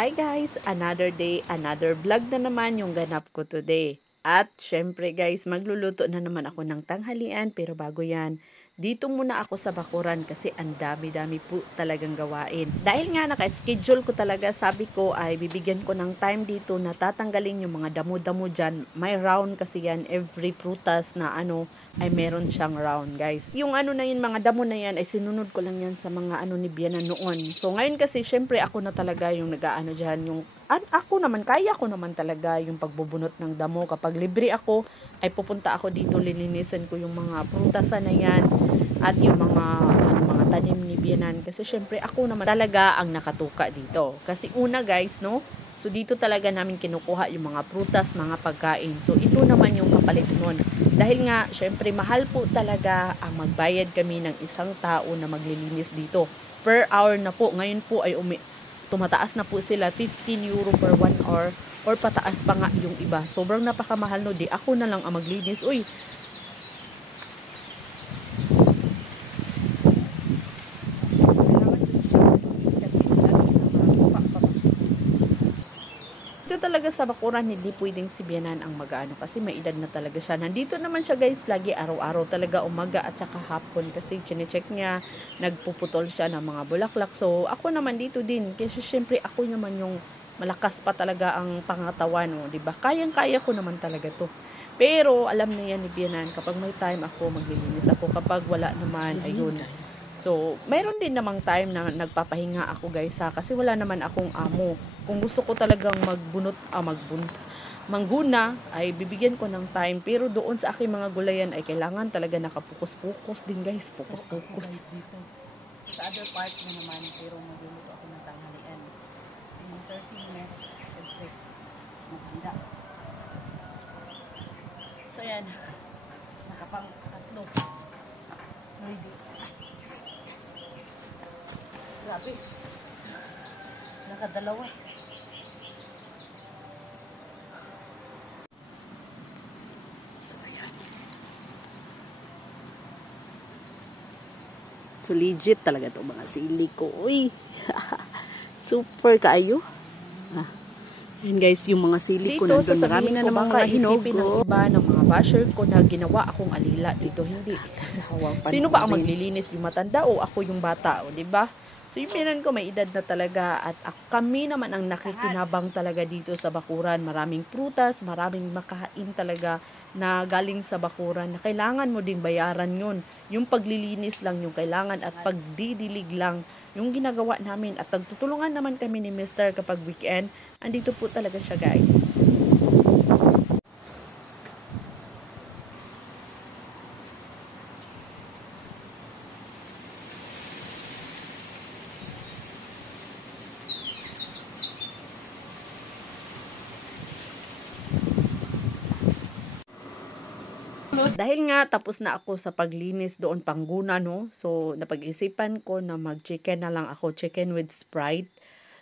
Hi guys! Another day, another vlog na naman yung ganap ko today. At syempre guys, magluluto na naman ako ng tanghalian, pero bago yan, dito muna ako sa bakuran kasi ang dami-dami po talagang gawain. Dahil nga naka-schedule ko talaga, sabi ko ay bibigyan ko ng time dito na tatanggalin yung mga damo-damo dyan. May round kasi yan, every prutas na ay meron siyang round guys. Yung na yun, mga damo na yan ay sinunod ko lang yan sa mga ni Biana noon. So ngayon kasi syempre ako na talaga yung nag-aano dyan, yung ako naman, kaya ko naman talaga yung pagbubunot ng damo. Kapag libre ako, ay pupunta ako dito, lilinisan ko yung mga prutasan na yan at yung mga tanim ni Bianan. Kasi syempre ako naman talaga ang nakatuka dito. Kasi una guys, no? So dito talaga namin kinukuha yung mga prutas, mga pagkain. So ito naman yung kapalit nun. Dahil nga, syempre mahal po talaga ang magbayad kami ng isang tao na maglilinis dito. Per hour na po. Ngayon po ay tumataas na po sila, 15 euro per 1 hour or pataas pa nga yung iba. Sobrang napakamahal no, di ako na lang ang maglinis. Uy, ito talaga sa bakuran, hindi pwedeng si Bianan ang mag-ano kasi may edad na talaga siya. Nandito naman siya guys, lagi araw-araw talaga, umaga at saka hapon kasi chine-check niya, nagpuputol siya ng mga bulaklak. So ako naman dito din kasi syempre ako naman yung malakas pa talaga ang pangatawan, no, 'di ba? Kayang-kaya ko naman talaga 'to. Pero alam na yan ni Bianan, kapag may time ako, maglilinis ako. Kapag wala naman, ayun. So, mayroon din namang time na nagpapahinga ako guys kasi wala naman akong amo. Kung gusto ko talagang mangguna, ay bibigyan ko ng time. Pero doon sa aking mga gulayan ay kailangan talaga nakapokus-pokus din guys. Pokus-pokus. Sa other part na naman, pero magluluto ako ng tanghalian. In 30 minutes, syempre, maghanda. So yan, nakapang tatlo. Ready. Grabe. Nakadalawa. So, ayan. So, legit talaga itong mga sili ko. Uy! Super kaayo. Ayan guys, yung mga sili ko nandun. Marami na naman mga hinog ng iba ng mga basher ko na ginawa akong alila dito. Hindi. Sino ba ang maglilinis? Yung matanda o ako yung bata? O, diba? So, yung Bianan ko may edad na talaga at kami naman ang nakikinabang talaga dito sa bakuran. Maraming prutas, maraming makain talaga na galing sa bakuran na kailangan mo din bayaran yun. Yung paglilinis lang yung kailangan at pagdidilig lang yung ginagawa namin. At nagtutulungan naman kami ni Mr. kapag weekend. Andito po talaga siya guys. Dahil nga tapos na ako sa paglinis doon pangguna, no? So napag-isipan ko na mag-chicken na lang ako, chicken with Sprite.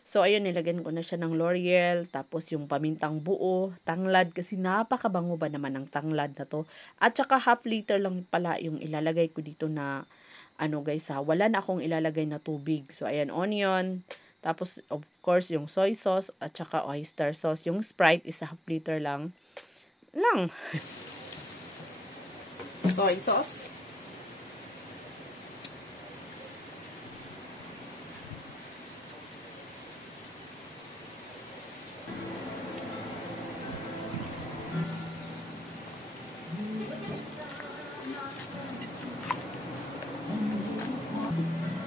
So ayun, nilagyan ko na siya ng L'Oreal, tapos yung pamintang buo, tanglad kasi napakabango ba naman ng tanglad na to. At saka half liter lang pala yung ilalagay ko dito na guys wala na akong ilalagay na tubig. So ayan, onion, tapos of course yung soy sauce at saka oyster sauce. Yung Sprite is half liter lang. Soy sauce.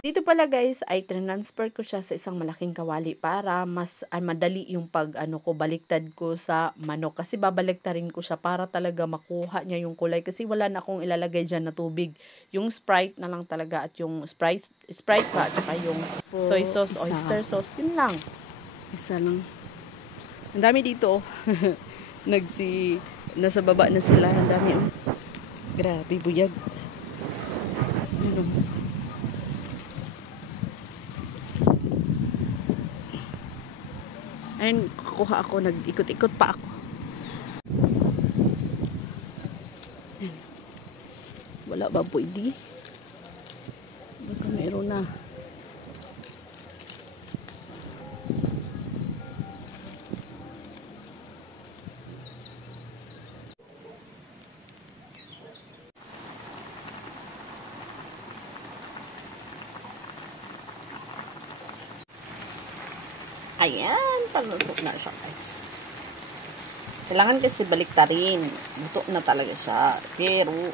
Dito pala guys ay transfer ko siya sa isang malaking kawali para mas madali yung baliktad ko sa manok. Kasi babaliktarin ko siya para talaga makuha niya yung kulay. Kasi wala na akong ilalagay dyan na tubig. Yung Sprite na lang talaga at yung Sprite pa at saka yung soy sauce, oyster sauce. Yun lang. Isa lang. Ang dami dito. Nasa baba na sila. Ang dami. Grabe, buyag. Yun. Ayun, kukuha ako, nag-ikot-ikot pa ako. Wala ba pwede? Baka meron na. Ayan, paluto na siya, guys. Kailangan kasi baliktarin. Luto na talaga siya. Pero,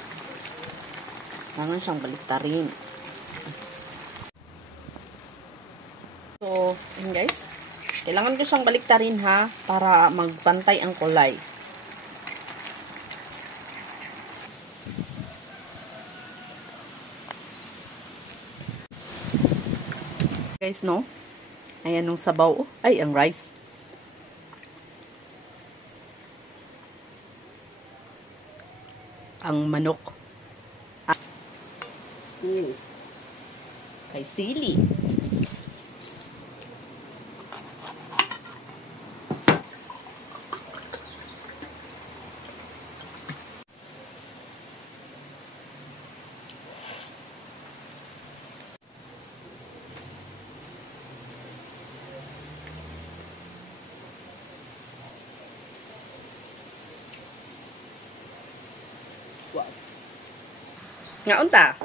kailangan siyang baliktarin. So, yun guys. Kailangan ko siyang baliktarin ha, para magpantay ang kulay. Guys, no? Ayan yung sabaw. Ay, ang rice. Ang manok. Kay sili. Nga unta.